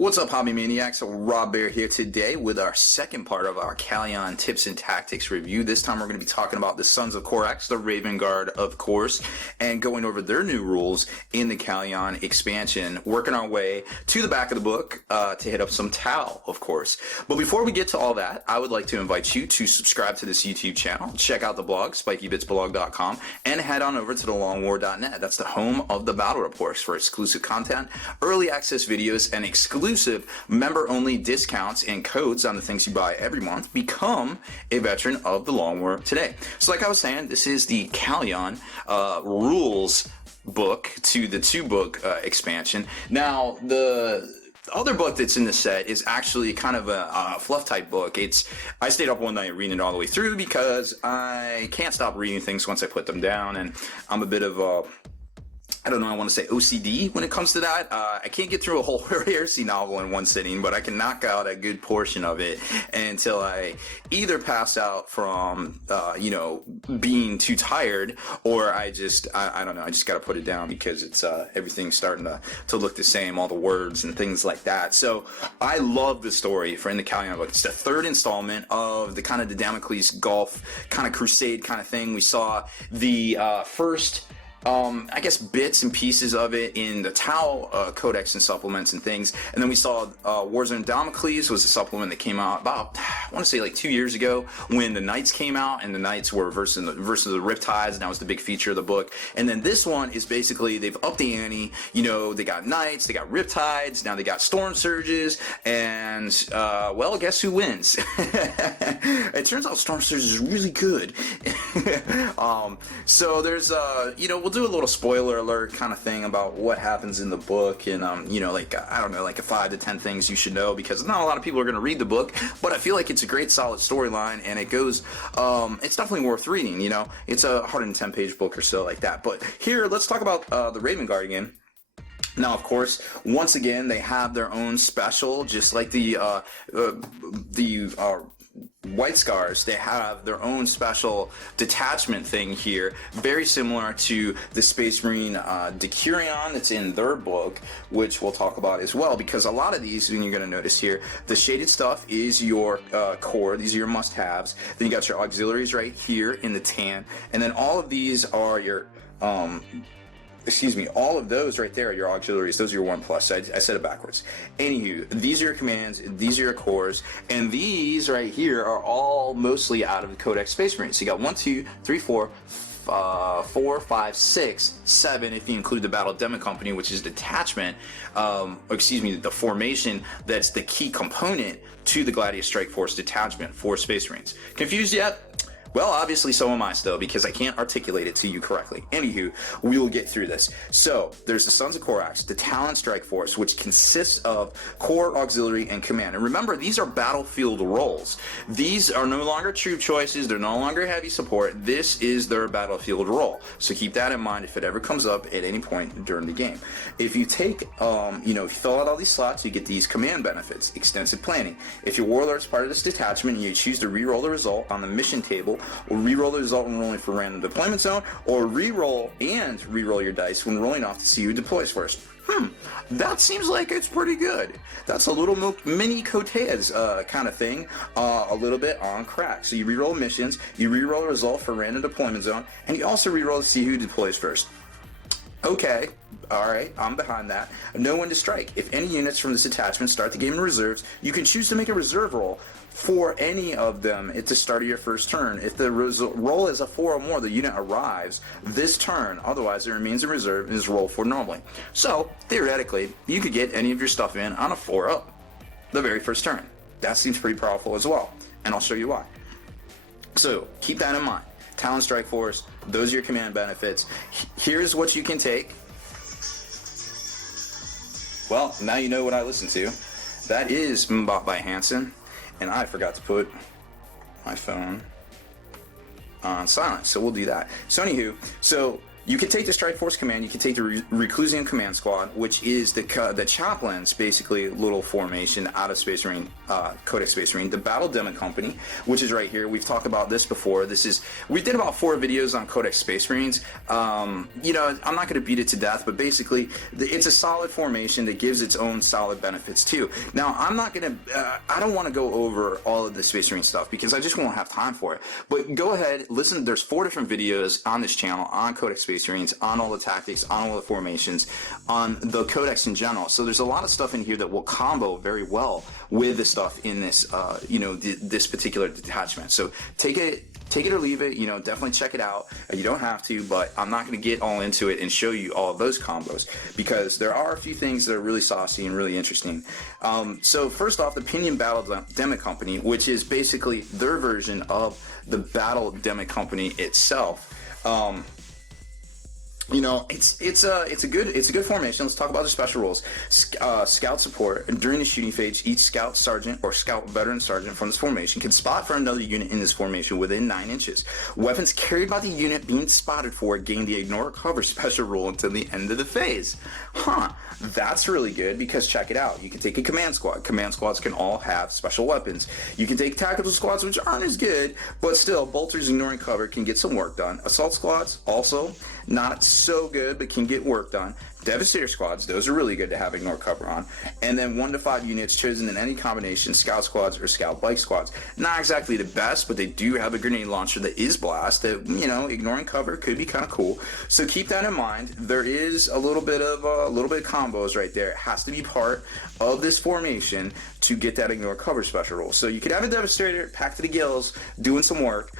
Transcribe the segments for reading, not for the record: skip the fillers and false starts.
What's up, Hobby Maniacs? Rob Bear here today with our second part of our Kauyon tips and tactics review. This time we're going to be talking about the Sons of Corax, the Raven Guard, of course, and going over their new rules in the Kauyon expansion, working our way to the back of the book to hit up some Tau, of course. But before we get to all that, I would like to invite you to subscribe to this YouTube channel, check out the blog, spikybitsblog.com, and head on over to the longwar.net. That's the home of the battle reports for exclusive content, early access videos, and exclusive member-only discounts and codes on the things you buy every month. Become a veteran of the Long War today. So like I was saying, this is the Kauyon rules book to the two-book expansion. Now, the other book that's in the set is actually kind of a fluff type book. I stayed up one night reading it all the way through because I can't stop reading things once I put them down, and I'm a bit of a, I don't know, I want to say OCD when it comes to that. I can't get through a whole heresy novel in one sitting, but I can knock out a good portion of it until I either pass out from, being too tired, or I don't know, I just got to put it down because it's, everything's starting to look the same, all the words and things like that. So I love the story for in the Kauyon book. It's the third installment of the kind of the Damocles Gulf kind of crusade kind of thing. We saw the first I guess bits and pieces of it in the Tau Codex and supplements and things, and then we saw Warzone Damocles was a supplement that came out about, I want to say, like 2 years ago when the Knights came out, and the Knights were versus the Riptides, and that was the big feature of the book. And then this one is basically they've upped the ante. You know, they got Knights, they got Riptides, now they got Storm Surges, and well, guess who wins? It turns out Storm Surges is really good. So there's we'll do a little spoiler alert kind of thing about what happens in the book, and like I don't know, like 5 to 10 things you should know, because not a lot of people are going to read the book, but I feel like it's a great solid storyline, and it goes it's definitely worth reading. It's a 110-page book or so like that. But here, let's talk about the Raven Guard again. Now, of course, once again, they have their own special, just like the White Scars. They have their own special detachment thing here, very similar to the Space Marine Decurion that's in their book, which we'll talk about as well, because a lot of these, and you're going to notice here, the shaded stuff is your core. These are your must-haves. Then you got your auxiliaries right here in the tan, and then all of these are your all of those right there are your auxiliaries. Those are your 1+. I said it backwards. Anywho, these are your commands, these are your cores, and these right here are all mostly out of the Codex Space Marines. So you got 1, 2, 3, 4, 5, 6, 7 if you include the Battle Demo Company, which is detachment, the formation that's the key component to the Gladius Strike Force detachment for Space Marines. Confused yet? Well, obviously so am I still, because I can't articulate it to you correctly. Anywho, we will get through this. So, there's the Sons of Corax, the Talon Strike Force, which consists of core, auxiliary, and command. And remember, these are battlefield roles. These are no longer troop choices, they're no longer heavy support. This is their battlefield role. So keep that in mind if it ever comes up at any point during the game. If you take, if you fill out all these slots, you get these command benefits. Extensive planning. If your warlord's part of this detachment and you choose to re-roll the result on the mission table, or re-roll the result when rolling for random deployment zone, or re-roll your dice when rolling off to see who deploys first. That seems like it's pretty good. That's a little mini Cortez kind of thing, a little bit on crack. So you re-roll missions, you re-roll the result for random deployment zone, and you also re-roll to see who deploys first. Okay, alright, I'm behind that. Know when to strike. If any units from this attachment start the game in reserves, you can choose to make a reserve roll for any of them at the start of your first turn. If the roll is a 4 or more, the unit arrives this turn. Otherwise, it remains in reserve and is rolled for normally. So, theoretically, you could get any of your stuff in on a 4-up the very first turn. That seems pretty powerful as well, and I'll show you why. So, keep that in mind. Talon Strike Force, those are your command benefits. Here's what you can take. Well, now you know what I listen to. That is Mbop by Hanson. And I forgot to put my phone on silent, so we'll do that. So anywho, You can take the Strike Force Command, you can take the Reclusium Command Squad, which is the Chaplains, basically little formation out of Space Marine, Codex Space Marine, the Battle Demo Company, which is right here. We've talked about this before. We did about 4 videos on Codex Space Marines. You know, I'm not going to beat it to death, but basically, it's a solid formation that gives its own solid benefits too. Now, I'm not going to, I don't want to go over all of the Space Marine stuff because I just won't have time for it. But go ahead, listen, there's 4 different videos on this channel on Codex Space Marines, on all the tactics, on all the formations, on the Codex in general. So there's a lot of stuff in here that will combo very well with the stuff in this, you know, this particular detachment. So take it or leave it, you know, definitely check it out. You don't have to, but I'm not going to get all into it and show you all of those combos because there are a few things that are really saucy and really interesting. So first off, the Pinion Battle Demo Company, which is basically their version of the Battle Demo Company itself. You know, it's a good formation. Let's talk about the special rules. Scout support. During the shooting phase, each scout sergeant or scout veteran sergeant from this formation can spot for another unit in this formation within 9 inches. Weapons carried by the unit being spotted for gain the ignore cover special rule until the end of the phase. Huh, that's really good because check it out. You can take a command squad. Command squads can all have special weapons. You can take tactical squads, which aren't as good, but still, bolters ignoring cover can get some work done. Assault squads also not so good, but can get work done. Devastator squads, those are really good to have ignore cover on. And then 1 to 5 units chosen in any combination, scout squads or scout bike squads. Not exactly the best, but they do have a grenade launcher that is blast that, you know, ignoring cover could be kind of cool. So keep that in mind. There is a little bit of combos right there. It has to be part of this formation to get that ignore cover special rule. So you could have a Devastator packed to the gills doing some work.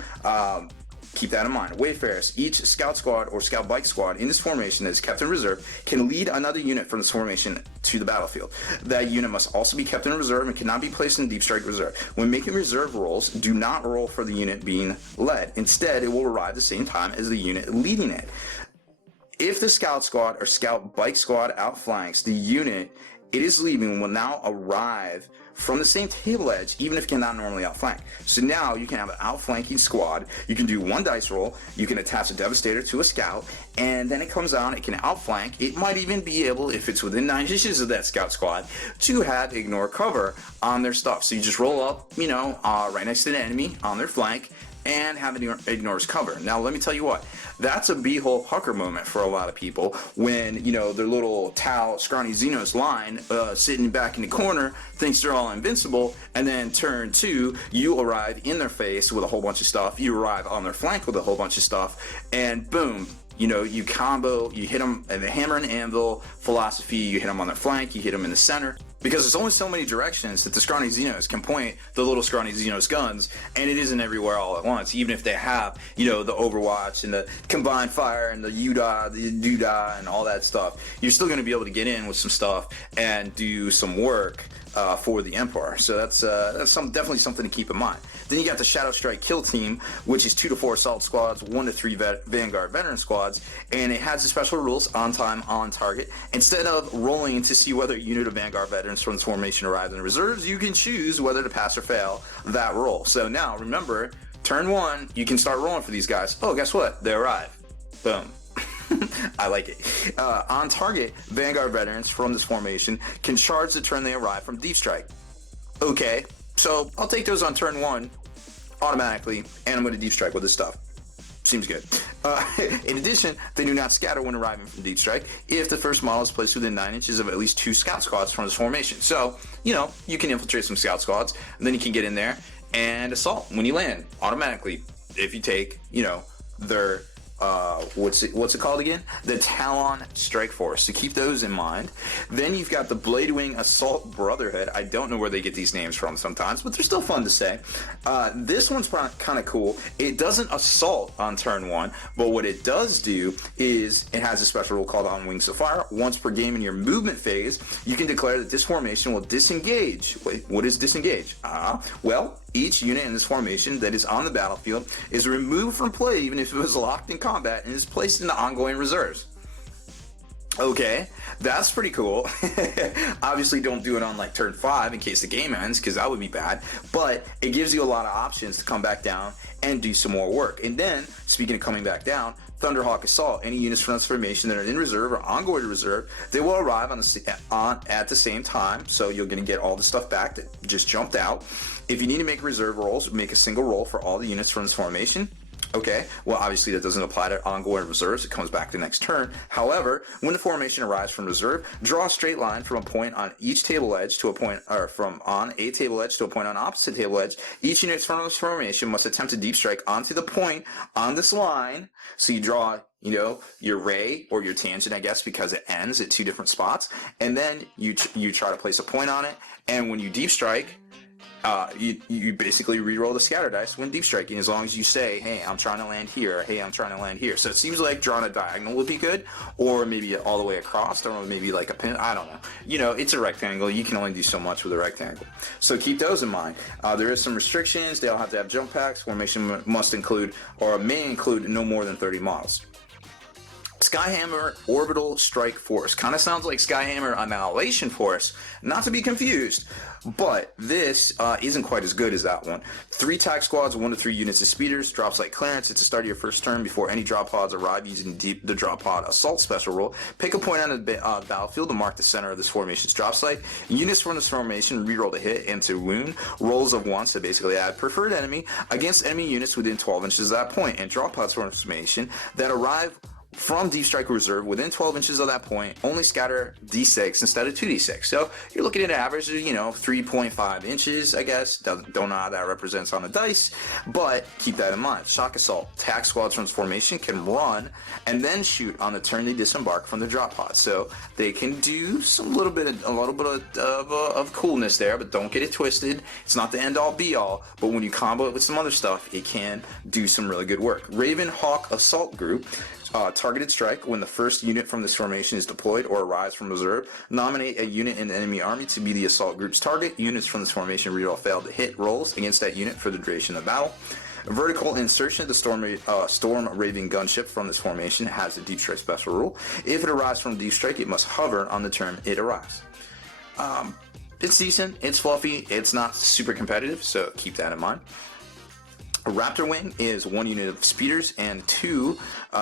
Keep that in mind. Wayfarers. Each scout squad or scout bike squad in this formation that is kept in reserve can lead another unit from this formation to the battlefield. That unit must also be kept in reserve and cannot be placed in deep strike reserve. When making reserve rolls, do not roll for the unit being led. Instead, it will arrive the same time as the unit leading it. If the scout squad or scout bike squad outflanks, the unit it is leaving will now arrive from the same table edge, even if it cannot normally outflank. So now you can have an outflanking squad. You can do 1 dice roll. You can attach a Devastator to a scout, and then it comes down. It can outflank. It might even be able, if it's within 9 inches of that scout squad, to have ignore cover on their stuff. So you just roll up, you know, right next to the enemy on their flank, and have it ignores cover. Now, let me tell you what, that's a beehole pucker moment for a lot of people when, you know, their little Tau Scrawny Xenos line sitting back in the corner thinks they're all invincible, and then turn 2, you arrive in their face with a whole bunch of stuff, you arrive on their flank with a whole bunch of stuff, and boom, you know, you combo, you hit them at the hammer and anvil philosophy, you hit them on their flank, you hit them in the center. Because there's only so many directions that the Scrawny Xenos can point the little Scrawny Xenos guns, and it isn't everywhere all at once. Even if they have, you know, the Overwatch and the Combined Fire and the UDA, the Duda, and all that stuff, you're still going to be able to get in with some stuff and do some work for the Emperor. So that's definitely something to keep in mind. Then you got the Shadow Strike Kill Team, which is 2 to 4 assault squads, 1 to 3 Vanguard veteran squads, and it has the special rules: on time, on target. Instead of rolling to see whether a unit of Vanguard veterans from this formation arrives in reserves, you can choose whether to pass or fail that roll. So now, remember, turn 1, you can start rolling for these guys. Oh, guess what? They arrive. Boom. I like it. On target, Vanguard veterans from this formation can charge the turn they arrive from deep strike. Okay, so I'll take those on turn 1 automatically, and I'm going to deep strike with this stuff. Seems good. In addition, they do not scatter when arriving from deep strike if the first model is placed within 9 inches of at least 2 scout squads from this formation. So, you know, you can infiltrate some scout squads, and then you can get in there and assault when you land automatically if you take, you know, their what's it called again? The Talon Strike Force. So keep those in mind. Then you've got the Bladewing Assault Brotherhood. I don't know where they get these names from sometimes, but they're still fun to say. This one's kind of cool. It doesn't assault on turn 1, but what it does do is it has a special rule called On Wings of Fire. Once per game in your movement phase, you can declare that this formation will disengage. Wait, what is disengage? Well, each unit in this formation that is on the battlefield is removed from play even if it was locked in combat and is placed in the ongoing reserves. Okay, that's pretty cool. Obviously, don't do it on like turn 5 in case the game ends, because that would be bad. But it gives you a lot of options to come back down and do some more work. And then, speaking of coming back down, Thunderhawk Assault. Any units from this formation that are in reserve or ongoing reserve, they will arrive at the same time. So you're going to get all the stuff back that just jumped out. If you need to make reserve rolls, make a single roll for all the units from this formation. Okay, well, obviously that doesn't apply to ongoing reserves. It comes back the next turn. However, when the formation arrives from reserve, draw a straight line from a point on each table edge to a point, or from on a table edge to a point on opposite table edge. Each unit from this formation must attempt to deep strike onto the point on this line. So you draw, your ray or your tangent, I guess, because it ends at 2 different spots. And then you try to place a point on it. And when you deep strike, you basically re-roll the scatter dice when deep striking, as long as you say, hey, I'm trying to land here, hey, I'm trying to land here. So it seems like drawing a diagonal would be good, or maybe all the way across, or maybe like a pin, I don't know. It's a rectangle. You can only do so much with a rectangle. So keep those in mind. There is some restrictions. They all have to have jump packs. Formation must include, or may include, no more than 30 models. Skyhammer Orbital Strike Force. Kind of sounds like Skyhammer Annihilation Force, not to be confused, but this isn't quite as good as that one. 3 attack squads, 1 to 3 units of speeders, drops like clearance at the start of your first turn before any drop pods arrive using the drop pod assault special roll. Pick a point on the battlefield to mark the center of this formation's drop site. Units from this formation reroll to hit and to wound. Rolls of 1, so basically add preferred enemy, against enemy units within 12 inches of that point, and drop pods from this formation that arrive from Deep Strike Reserve within 12 inches of that point, only scatter D6 instead of 2D6. So you're looking at an average of, 3.5 inches, I guess. Don't know how that represents on the dice, but keep that in mind. Shock Assault. Attack squads from this formation can run and then shoot on the turn they disembark from the drop pod. So they can do a little bit of coolness there, but don't get it twisted. It's not the end all be all, but when you combo it with some other stuff, it can do some really good work. Raven Hawk Assault Group. Targeted strike. When the first unit from this formation is deployed or arrives from reserve, nominate a unit in the enemy army to be the assault group's target. Units from this formation reroll failed to hit rolls against that unit for the duration of battle. Vertical insertion. The Storm Raven gunship from this formation has a deep strike special rule. If it arrives from deep strike, it must hover on the turn it arrives. It's decent. It's fluffy. It's not super competitive, so keep that in mind. A Raptor Wing is 1 unit of speeders and 2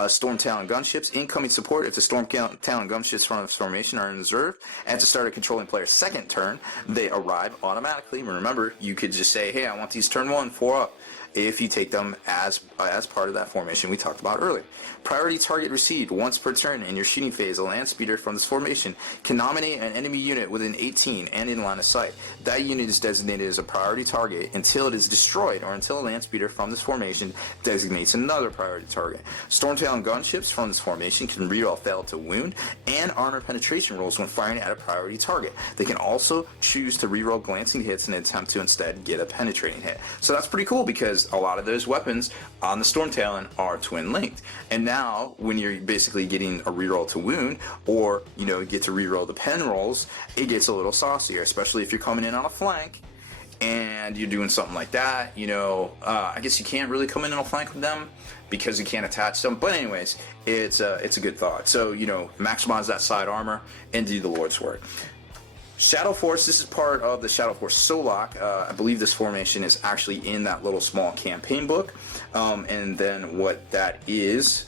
Storm Talon gunships. Incoming support if the Storm Talon gunships from this formation are in reserve. At the start of controlling player's second turn, they arrive automatically. Remember, you could just say, hey, I want these turn 1, 4 up, if you take them as part of that formation we talked about earlier. Priority target received. Once per turn in your shooting phase, a land speeder from this formation can nominate an enemy unit within 18 and in line of sight. That unit is designated as a priority target until it is destroyed, or until a land speeder from this formation designates another priority target. Stormtalon gunships from this formation can reroll fail to wound and armor penetration rolls when firing at a priority target. They can also choose to reroll glancing hits and attempt to instead get a penetrating hit. So that's pretty cool, because a lot of those weapons on the Stormtalon are twin linked. And now when you're basically getting a reroll to wound, or get to reroll the pen rolls, it gets a little saucier, especially if you're coming in on a flank and you're doing something like that. I guess you can't really come in on a flank with them because you can't attach them, but anyways, it's a good thought. So maximize that side armor and do the Lord's work. Shadow Force, this is part of the Shadow Force Solak. I believe this formation is actually in that little small campaign book. And then what that is,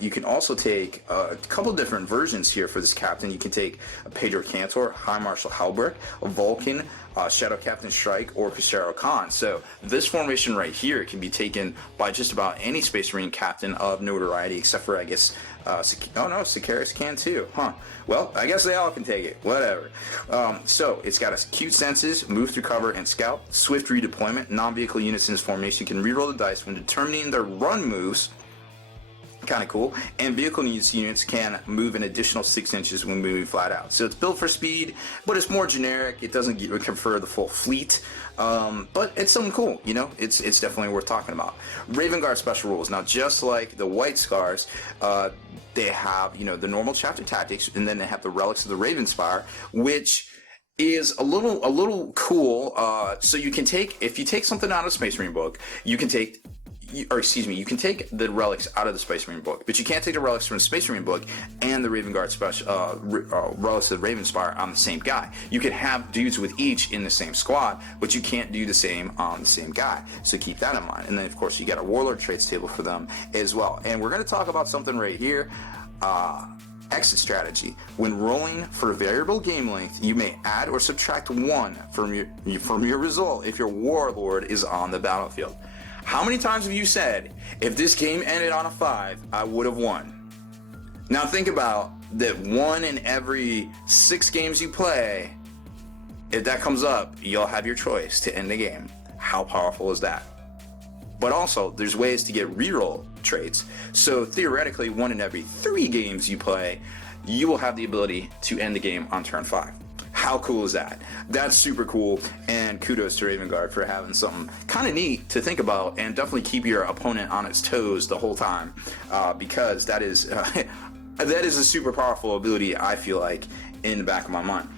you can also take a couple different versions here for this captain. You can take a Pedro Cantor, High Marshal Halbert, a Vulcan, Shadow Captain Strike, or Kushiro Khan. So this formation right here can be taken by just about any Space Marine captain of notoriety, except for, I guess, Sikaris can too. Well, I guess they all can take it. Whatever. So it's got a cute senses, move through cover, and scout. Swift redeployment. Non-vehicle units in this formation can reroll the dice when determining their run moves. Kind of cool. And vehicle units can move an additional 6 inches when moving flat out. So it's built for speed, but it's more generic. It doesn't confer the full fleet. But it's something cool, it's definitely worth talking about. Raven Guard special rules. Now, just like the White Scars, they have, the normal chapter tactics, and then they have the Relics of the Ravenspire, which is a little cool. So you can take, if you take something out of Space Marine book, you can take you can take the relics out of the Space Marine book, but you can't take the relics from the Space Marine book and the Raven Guard special relics of the Ravenspire on the same guy. You can have dudes with each in the same squad, but you can't do the same on the same guy. So keep that in mind. And then of course you got a Warlord traits table for them as well. And we're going to talk about something right here. Exit strategy. When rolling for variable game length, you may add or subtract 1 from your result if your Warlord is on the battlefield. How many times have you said, if this game ended on a 5, I would have won? Now think about that 1 in every 6 games you play, if that comes up, you'll have your choice to end the game. How powerful is that? But also, there's ways to get reroll traits. So theoretically, 1 in every 3 games you play, you will have the ability to end the game on turn 5. How cool is that? That's super cool, and kudos to Raven Guard for having something kind of neat to think about, and definitely keep your opponent on its toes the whole time, because that is a super powerful ability, I feel like, in the back of my mind.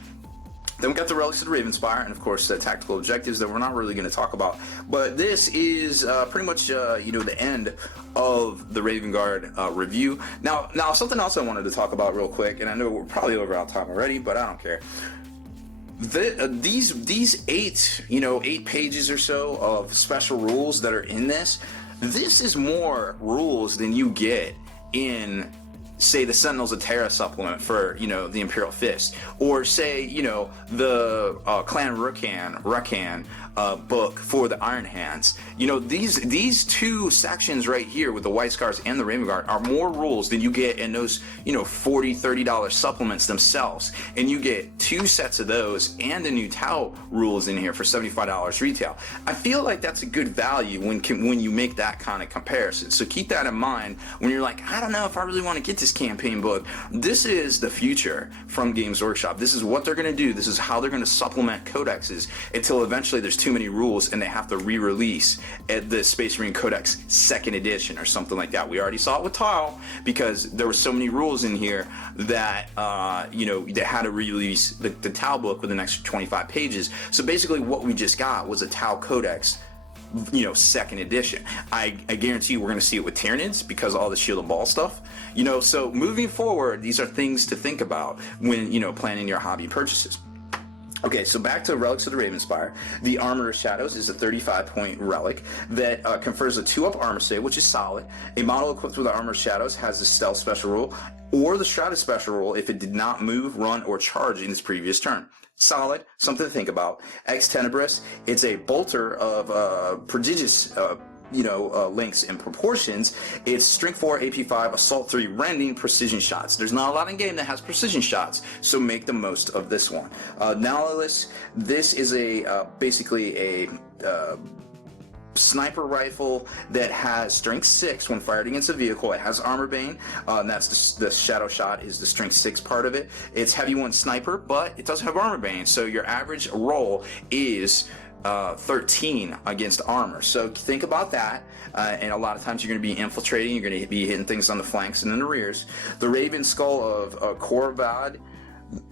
Then we got the relics of the Ravenspire, and of course the tactical objectives that we're not really going to talk about. But this is pretty much the end of the Raven Guard review. Now something else I wanted to talk about real quick, and I know we're probably over our time already, but I don't care. These 8 pages or so of special rules that are in this. This is more rules than you get in, say, the Sentinels of Terra supplement for, the Imperial Fist, or say, the Clan Rakan book for the Iron Hands. These 2 sections right here with the White Scars and the Raven Guard are more rules than you get in those, $40-$30 supplements themselves. And you get 2 sets of those and the new Tau rules in here for $75 retail. I feel like that's a good value when you make that kind of comparison. So keep that in mind when you're like, I don't know if I really want to get this campaign book. This is the future from Games Workshop. This is what they're going to do. This is how they're going to supplement codexes until eventually there's too many rules and they have to re-release at the Space Marine Codex 2nd edition or something like that. We already saw it with Tau because there were so many rules in here that they had to release the Tau book with an extra 25 pages. So basically what we just got was a Tau Codex 2nd edition. I guarantee you we're going to see it with Tyranids because of all the Shield and Ball stuff. So moving forward, these are things to think about when, planning your hobby purchases. Okay, so back to Relics of the Ravenspire. The Armor of Shadows is a 35-point relic that confers a 2-up armor save, which is solid. A model equipped with the Armor of Shadows has the Stealth special rule or the Shrouded special rule if it did not move, run, or charge in its previous turn. Solid, something to think about. Ex Tenebris, it's a bolter of prodigious lengths and proportions. It's Strength 4, AP 5, Assault 3, Rending, Precision shots. There's not a lot in game that has precision shots, so make the most of this one. Nihilus, this is basically a sniper rifle that has Strength 6 when fired against a vehicle. It has Armor Bane, and that's the Shadow Shot is the Strength 6 part of it. It's Heavy 1 Sniper, but it doesn't have Armor Bane, so your average roll is 13 against armor. So think about that, and a lot of times you're going to be infiltrating, you're going to be hitting things on the flanks and in the rears. The Raven Skull of Korvad,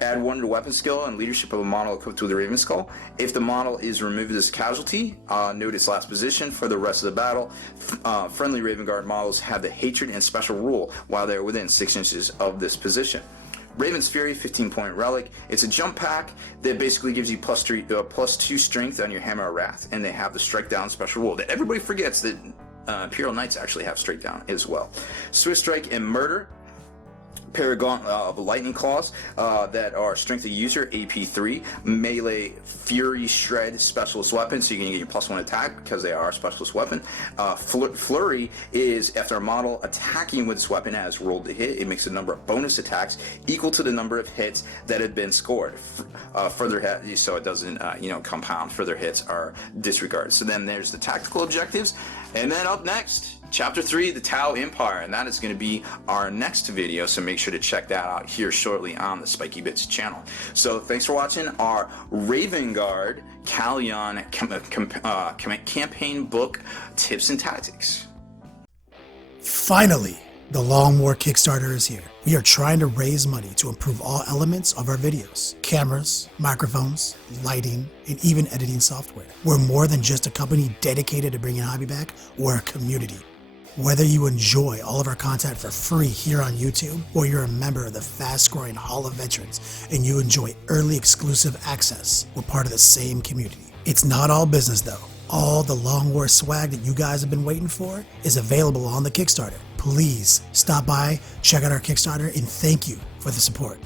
add 1 to weapon skill and leadership of a model equipped with the Raven Skull. If the model is removed as a casualty, note its last position for the rest of the battle. Friendly Raven Guard models have the Hatred and Special rule while they're within 6 inches of this position. Raven's Fury, 15-point relic. It's a jump pack that basically gives you +2 strength on your Hammer of Wrath, and they have the Strike Down special rule that everybody forgets that Imperial Knights actually have Strike Down as well. Swift Strike and Murder. Paragon of Lightning Claws that are Strength of User, AP 3, Melee Fury Shred Specialist Weapon, so you can get your +1 attack because they are a specialist weapon. Flurry is after a model attacking with this weapon has rolled to hit, it makes a number of bonus attacks equal to the number of hits that have been scored. Further hit, so it doesn't compound. Further hits are disregarded. So then there's the tactical objectives, and then up next, Chapter 3, the Tau Empire, and that is going to be our next video, so make sure to check that out here shortly on the Spiky Bits channel. So thanks for watching our Raven Guard Kauyon campaign book tips and tactics. Finally, The Long War Kickstarter is here. We are trying to raise money to improve all elements of our videos. Cameras, microphones, lighting, and even editing software. We're more than just a company dedicated to bringing hobby back, we're a community. Whether you enjoy all of our content for free here on YouTube, or you're a member of the fast-growing Hall of Veterans and you enjoy early exclusive access, we're part of the same community. It's not all business though. All the Long War swag that you guys have been waiting for is available on the Kickstarter. Please stop by, check out our Kickstarter, and thank you for the support.